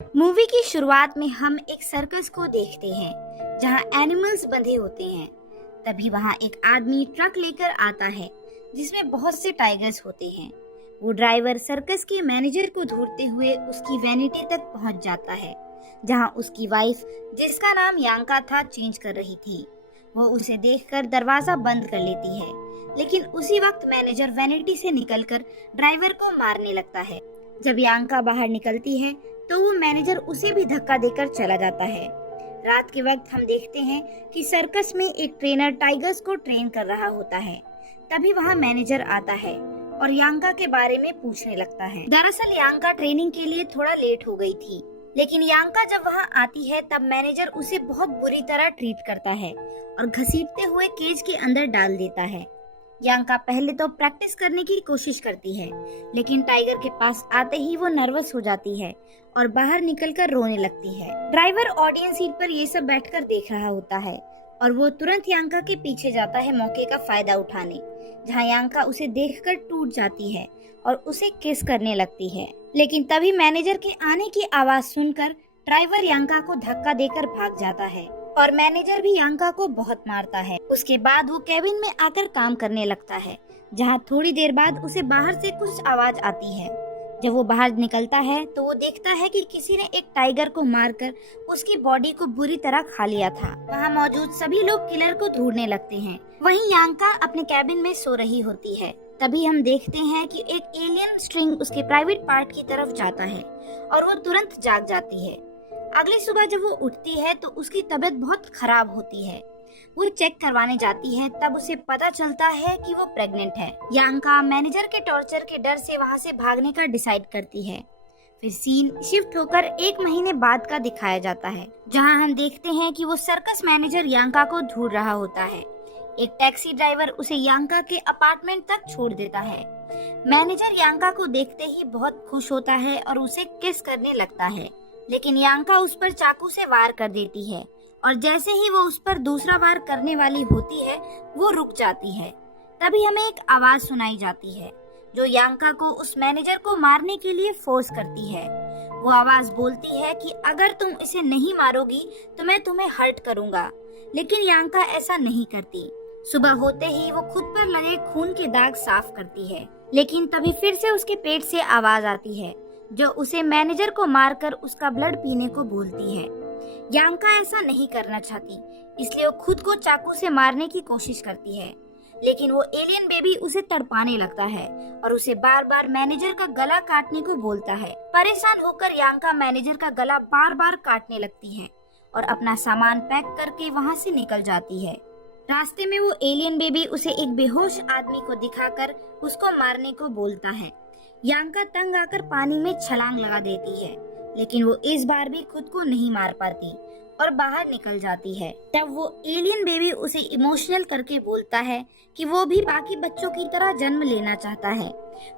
Movie की शुरुआत में हम एक सर्कस को देखते हैं जहां एनिमल्स बंधे होते हैं। तभी वहां एक आदमी ट्रक लेकर आता है जिसमें बहुत से टाइगर्स होते हैं। वो ड्राइवर सर्कस के मैनेजर को ढूंढते हुए उसकी वैनिटी तक पहुंच जाता है जहां उसकी वाइफ, जिसका नाम यांका था, चेंज कर रही थी। वो उसे देखकर दरवाजा बंद कर लेती है, लेकिन उसी वक्त मैनेजर वैनिटी से निकलकर ड्राइवर को मारने लगता है। जब यांका बाहर निकलती है तो वो मैनेजर उसे भी धक्का देकर चला जाता है। रात के वक्त हम देखते हैं कि सर्कस में एक ट्रेनर टाइगर्स को ट्रेन कर रहा होता है। तभी वहाँ मैनेजर आता है और यांका के बारे में पूछने लगता है। दरअसल यांका ट्रेनिंग के लिए थोड़ा लेट हो गई थी, लेकिन यांका जब वहाँ आती है तब मैनेजर उसे बहुत बुरी तरह ट्रीट करता है और घसीटते हुए केज के अंदर डाल देता है। यांका पहले तो प्रैक्टिस करने की कोशिश करती है, लेकिन टाइगर के पास आते ही वो नर्वस हो जाती है और बाहर निकलकर रोने लगती है। ड्राइवर ऑडियंस सीट पर ये सब बैठकर देख रहा होता है और वो तुरंत यांका के पीछे जाता है मौके का फायदा उठाने, जहाँ यांका उसे देखकर टूट जाती है और उसे किस करने लगती है। लेकिन तभी मैनेजर के आने की आवाज सुनकर ड्राइवर यांका को धक्का देकर भाग जाता है और मैनेजर भी यांका को बहुत मारता है। उसके बाद वो केबिन में आकर काम करने लगता है, जहाँ थोड़ी देर बाद उसे बाहर से कुछ आवाज आती है। जब वो बाहर निकलता है तो वो देखता है कि किसी ने एक टाइगर को मारकर उसकी बॉडी को बुरी तरह खा लिया था। वहाँ मौजूद सभी लोग किलर को ढूंढने लगते हैं। वहीं यांका अपने केबिन में सो रही होती है। तभी हम देखते हैं कि एक एलियन स्ट्रिंग उसके प्राइवेट पार्ट की तरफ जाता है और वो तुरंत जाग जाती है। अगली सुबह जब वो उठती है तो उसकी तबीयत बहुत खराब होती है। वो चेक करवाने जाती है, तब उसे पता चलता है कि वो प्रेग्नेंट है। यांका मैनेजर के टॉर्चर के डर से वहाँ से भागने का डिसाइड करती है। फिर सीन शिफ्ट होकर 1 महीने बाद का दिखाया जाता है, जहाँ हम देखते हैं कि वो सर्कस मैनेजर यांका को ढूंढ रहा होता है। एक टैक्सी ड्राइवर उसे यांका के अपार्टमेंट तक छोड़ देता है। मैनेजर यांका को देखते ही बहुत खुश होता है और उसे किस करने लगता है, लेकिन यांका उस पर चाकू से वार कर देती है और जैसे ही वो उस पर दूसरा वार करने वाली होती है वो रुक जाती है। तभी हमें एक आवाज सुनाई जाती है जो यांका को उस मैनेजर को मारने के लिए फोर्स करती है। वो आवाज बोलती है कि अगर तुम इसे नहीं मारोगी तो मैं तुम्हें हर्ट करूंगा, लेकिन यांका ऐसा नहीं करती। सुबह होते ही वो खुद पर लगे खून के दाग साफ करती है, लेकिन तभी फिर से उसके पेट से आवाज आती है जो उसे मैनेजर को मारकर उसका ब्लड पीने को बोलती है। यांका ऐसा नहीं करना चाहती, इसलिए वो खुद को चाकू से मारने की कोशिश करती है, लेकिन वो एलियन बेबी उसे तड़पाने लगता है और उसे बार बार मैनेजर का गला काटने को बोलता है। परेशान होकर यांका मैनेजर का गला बार बार काटने लगती है और अपना सामान पैक करके वहाँ से निकल जाती है। रास्ते में वो एलियन बेबी उसे एक बेहोश आदमी को दिखाकर उसको मारने को बोलता है। यांका तंग आकर पानी में छलांग लगा देती है, लेकिन वो इस बार भी खुद को नहीं मार पाती और बाहर निकल जाती है। तब वो एलियन बेबी उसे इमोशनल करके बोलता है कि वो भी बाकी बच्चों की तरह जन्म लेना चाहता है।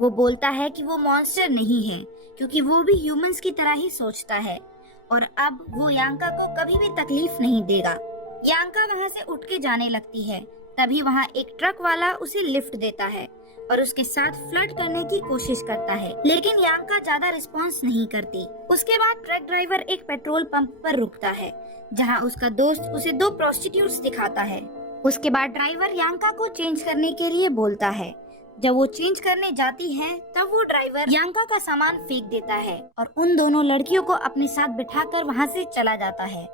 वो बोलता है कि वो मॉन्स्टर नहीं है, क्योंकि वो भी ह्यूमंस की तरह ही सोचता है और अब वो यांका को कभी भी तकलीफ नहीं देगा। यांका वहाँ से उठ के जाने लगती है। तभी वहाँ एक ट्रक वाला उसे लिफ्ट देता है और उसके साथ फ्लर्ट करने की कोशिश करता है, लेकिन यांका ज्यादा रिस्पॉन्स नहीं करती। उसके बाद ट्रक ड्राइवर एक पेट्रोल पंप पर रुकता है, जहां उसका दोस्त उसे 2 प्रोस्टिट्यूट्स दिखाता है। उसके बाद ड्राइवर यांका को चेंज करने के लिए बोलता है। जब वो चेंज करने जाती है तब वो ड्राइवर यांका का सामान फेंक देता है और उन दोनों लड़कियों को अपने साथ बिठाकर वहाँ से चला जाता है।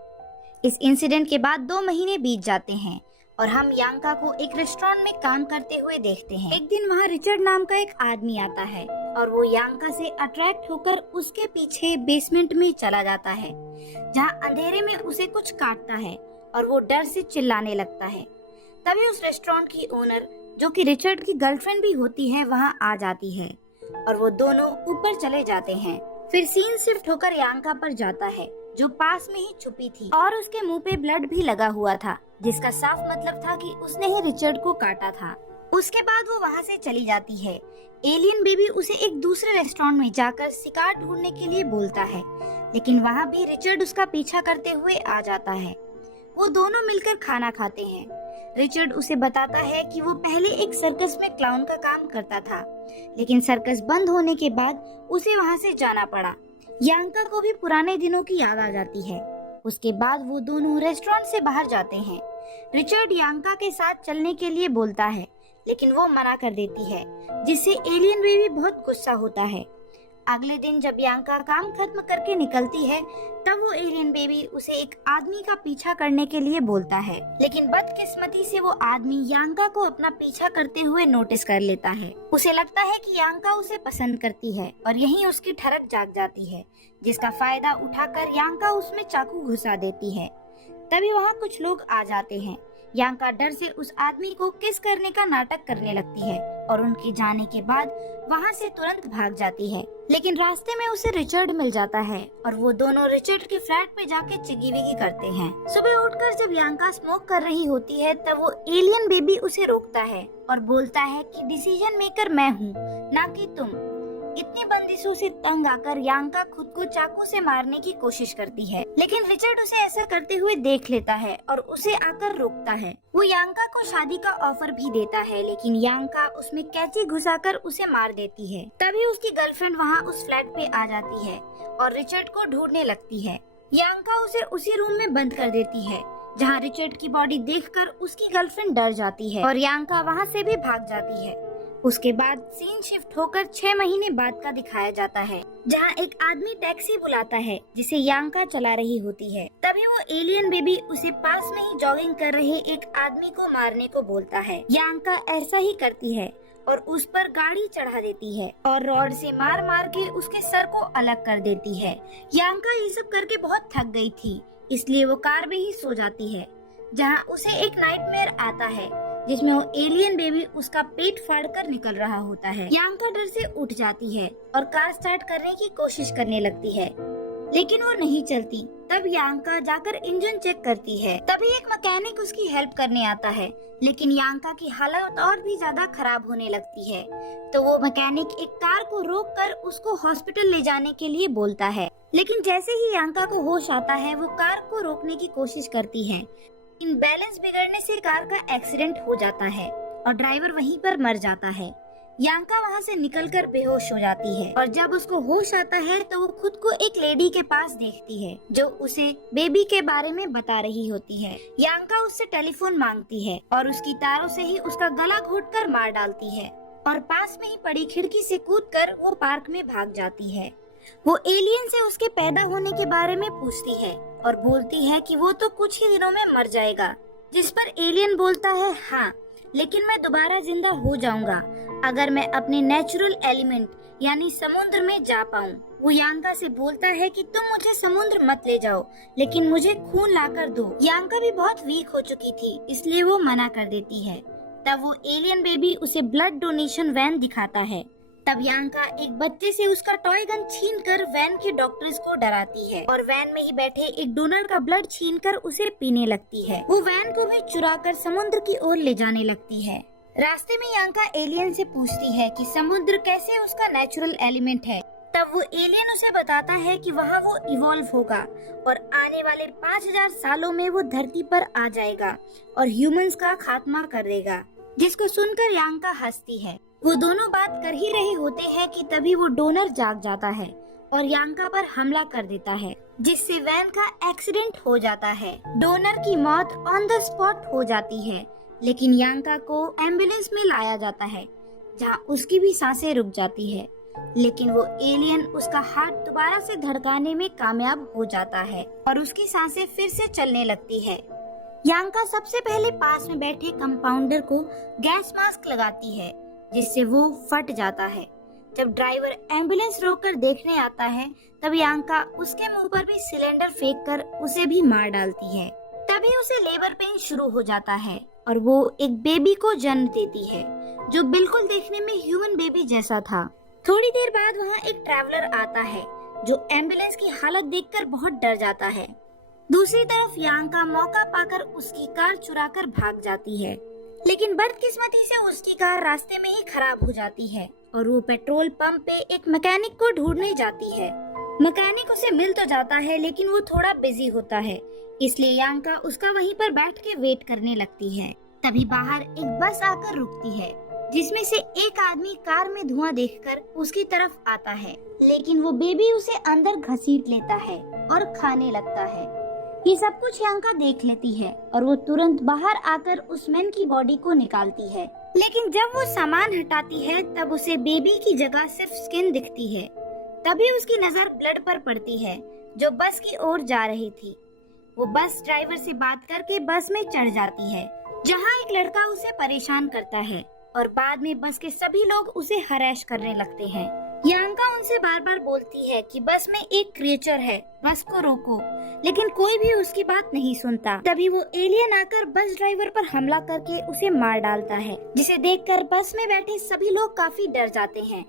इस इंसिडेंट के बाद 2 महीने बीत जाते हैं और हम यांका को एक रेस्टोरेंट में काम करते हुए देखते हैं। एक दिन वहाँ रिचर्ड नाम का एक आदमी आता है और वो यांका से अट्रैक्ट होकर उसके पीछे बेसमेंट में चला जाता है, जहाँ अंधेरे में उसे कुछ काटता है और वो डर से चिल्लाने लगता है। तभी उस रेस्टोरेंट की ओनर, जो कि रिचर्ड की गर्लफ्रेंड भी होती है, वहाँ आ जाती है और वो दोनों ऊपर चले जाते हैं। फिर सीन शिफ्ट होकर यांका पर जाता है, जो पास में ही छुपी थी और उसके मुंह पे ब्लड भी लगा हुआ था, जिसका साफ मतलब था कि उसने ही रिचर्ड को काटा था। उसके बाद वो वहाँ से चली जाती है। एलियन बेबी उसे एक दूसरे रेस्टोरेंट में जाकर शिकार ढूंढने के लिए बोलता है, लेकिन वहाँ भी रिचर्ड उसका पीछा करते हुए आ जाता है। वो दोनों मिलकर खाना खाते हैं। रिचर्ड उसे बताता है कि वो पहले एक सर्कस में क्लाउन का काम करता था, लेकिन सर्कस बंद होने के बाद उसे वहाँ से जाना पड़ा। यांका को भी पुराने दिनों की याद आ जाती है। उसके बाद वो दोनों रेस्टोरेंट से बाहर जाते हैं। रिचर्ड यांका के साथ चलने के लिए बोलता है, लेकिन वो मना कर देती है, जिससे एलियन बेबी बहुत गुस्सा होता है। अगले दिन जब यांका काम खत्म करके निकलती है, तब वो एलियन बेबी उसे एक आदमी का पीछा करने के लिए बोलता है, लेकिन बदकिस्मती से वो आदमी यांका को अपना पीछा करते हुए नोटिस कर लेता है। उसे लगता है कि यांका उसे पसंद करती है और यहीं उसकी ठरक जाग जाती है, जिसका फायदा उठाकर यांका उसमें चाकू घुसा देती है। तभी वहाँ कुछ लोग आ जाते हैं। यांका डर से उस आदमी को किस करने का नाटक करने लगती है और उनके जाने के बाद वहाँ से तुरंत भाग जाती है। लेकिन रास्ते में उसे रिचर्ड मिल जाता है और वो दोनों रिचर्ड के फ्लैट पे जाके चिगी विगी करते हैं। सुबह उठकर जब यांका स्मोक कर रही होती है, तब वो एलियन बेबी उसे रोकता है और बोलता है कि डिसीजन मेकर मैं हूँ, ना कि तुम। इतनी बंदिशों से तंग आकर यांका खुद को चाकू से मारने की कोशिश करती है, लेकिन रिचर्ड उसे ऐसा करते हुए देख लेता है और उसे आकर रोकता है। वो यांका को शादी का ऑफर भी देता है, लेकिन यांका उसमें कैंची घुसाकर उसे मार देती है। तभी उसकी गर्लफ्रेंड वहाँ उस फ्लैट पे आ जाती है और रिचर्ड को ढूंढने लगती है। यांका उसे उसी रूम में बंद कर देती है, जहाँ रिचर्ड की बॉडी देखकर उसकी गर्लफ्रेंड डर जाती है और यांका वहाँ से भी भाग जाती है। उसके बाद सीन शिफ्ट होकर 6 महीने बाद का दिखाया जाता है, जहाँ एक आदमी टैक्सी बुलाता है जिसे यांका चला रही होती है। तभी वो एलियन बेबी उसे पास में ही जॉगिंग कर रहे एक आदमी को मारने को बोलता है। यांका ऐसा ही करती है और उस पर गाड़ी चढ़ा देती है और रॉड से मार मार के उसके सर को अलग कर देती है। यांका ये सब करके बहुत थक गई थी, इसलिए वो कार में ही सो जाती है, जहाँ उसे एक नाइटमेयर आता है जिसमें वो एलियन बेबी उसका पेट फाड़कर निकल रहा होता है। यांका डर से उठ जाती है और कार स्टार्ट करने की कोशिश करने लगती है, लेकिन वो नहीं चलती। तब यांका जाकर इंजन चेक करती है। तभी एक मैकेनिक उसकी हेल्प करने आता है, लेकिन यांका की हालत और भी ज्यादा खराब होने लगती है। तो वो मैकेनिक एक कार को रोककर उसको हॉस्पिटल ले जाने के लिए बोलता है, लेकिन जैसे ही यांका को होश आता है, वो कार को रोकने की कोशिश करती है। इन बैलेंस बिगड़ने से कार का एक्सीडेंट हो जाता है और ड्राइवर वहीं पर मर जाता है। यांका वहाँ से निकलकर बेहोश हो जाती है और जब उसको होश आता है तो वो खुद को एक लेडी के पास देखती है, जो उसे बेबी के बारे में बता रही होती है। यांका उससे टेलीफोन मांगती है और उसकी तारों से ही उसका गला घोटकर मार डालती है और पास में ही पड़ी खिड़की से कूदकर वो पार्क में भाग जाती है। वो एलियन से उसके पैदा होने के बारे में पूछती है और बोलती है कि वो तो कुछ ही दिनों में मर जाएगा, जिस पर एलियन बोलता है, हाँ, लेकिन मैं दोबारा जिंदा हो जाऊंगा अगर मैं अपने नेचुरल एलिमेंट यानी समुद्र में जा पाऊं। वो यांका से बोलता है कि तुम मुझे समुद्र मत ले जाओ, लेकिन मुझे खून लाकर दो। यांका भी बहुत वीक हो चुकी थी, इसलिए वो मना कर देती है। तब वो एलियन बेबी उसे ब्लड डोनेशन वैन दिखाता है। तब यांका एक बच्चे से उसका टॉय गन छीनकर वैन के डॉक्टर्स को डराती है और वैन में ही बैठे एक डोनर का ब्लड छीनकर उसे पीने लगती है। वो वैन को भी चुराकर समुद्र की ओर ले जाने लगती है। रास्ते में यांका एलियन से पूछती है कि समुद्र कैसे उसका नेचुरल एलिमेंट है। तब वो एलियन उसे बताता है कि वहाँ वो इवॉल्व होगा और आने वाले 5000 सालों में वो धरती पर आ जाएगा और ह्यूमंस का खात्मा कर देगा, जिसको सुनकर यांका हंसती है। वो दोनों बात कर ही रहे होते हैं कि तभी वो डोनर जाग जाता है और यांका पर हमला कर देता है, जिससे वैन का एक्सीडेंट हो जाता है। डोनर की मौत ऑन द स्पॉट हो जाती है, लेकिन यांका को एम्बुलेंस में लाया जाता है, जहां उसकी भी सांसें रुक जाती है। लेकिन वो एलियन उसका हार्ट दोबारा से धड़काने में कामयाब हो जाता है और उसकी सांसें फिर से चलने लगती है। यांका सबसे पहले पास में बैठे कंपाउंडर को गैस मास्क लगाती है, जिससे वो फट जाता है। जब ड्राइवर एम्बुलेंस रोककर देखने आता है, तब यांका उसके मुंह पर भी सिलेंडर फेंककर उसे भी मार डालती है। तभी उसे लेबर पेन शुरू हो जाता है और वो एक बेबी को जन्म देती है, जो बिल्कुल देखने में ह्यूमन बेबी जैसा था। थोड़ी देर बाद वहाँ एक ट्रैवलर आता है, जो एम्बुलेंस की हालत देखकर बहुत डर जाता है। दूसरी तरफ यांका मौका पाकर उसकी कार चुराकर भाग जाती है, लेकिन बदकिस्मती से उसकी कार रास्ते में ही खराब हो जाती है और वो पेट्रोल पंप पे एक मैकेनिक को ढूंढने जाती है। मैकेनिक उसे मिल तो जाता है, लेकिन वो थोड़ा बिजी होता है, इसलिए यांका उसका वहीं पर बैठ के वेट करने लगती है। तभी बाहर एक बस आकर रुकती है, जिसमें से एक आदमी कार में धुआं देखकर उसकी तरफ आता है, लेकिन वो बेबी उसे अंदर घसीट लेता है और खाने लगता है। ये सब कुछ यांका देख लेती है और वो तुरंत बाहर आकर उस मैन की बॉडी को निकालती है। लेकिन जब वो सामान हटाती है तब उसे बेबी की जगह सिर्फ स्किन दिखती है। तभी उसकी नजर ब्लड पर पड़ती है जो बस की ओर जा रही थी। वो बस ड्राइवर से बात करके बस में चढ़ जाती है, जहाँ एक लड़का उसे परेशान करता है और बाद में बस के सभी लोग उसे हरैश करने लगते हैं। यांका उनसे बार बार बोलती है कि बस में एक क्रिएचर है, बस को रोको, लेकिन कोई भी उसकी बात नहीं सुनता। तभी वो एलियन आकर बस ड्राइवर पर हमला करके उसे मार डालता है, जिसे देखकर बस में बैठे सभी लोग काफी डर जाते हैं।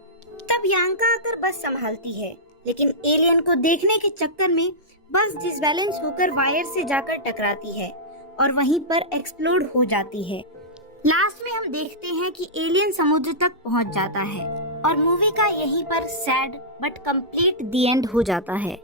तब यांका आकर बस संभालती है, लेकिन एलियन को देखने के चक्कर में बस डिसबैलेंस होकर वायर से जाकर टकराती है और वहीं पर एक्सप्लोड हो जाती है। लास्ट में हम देखते हैं कि एलियन समुद्र तक पहुंच जाता है और मूवी का यहीं पर sad but complete the end हो जाता है।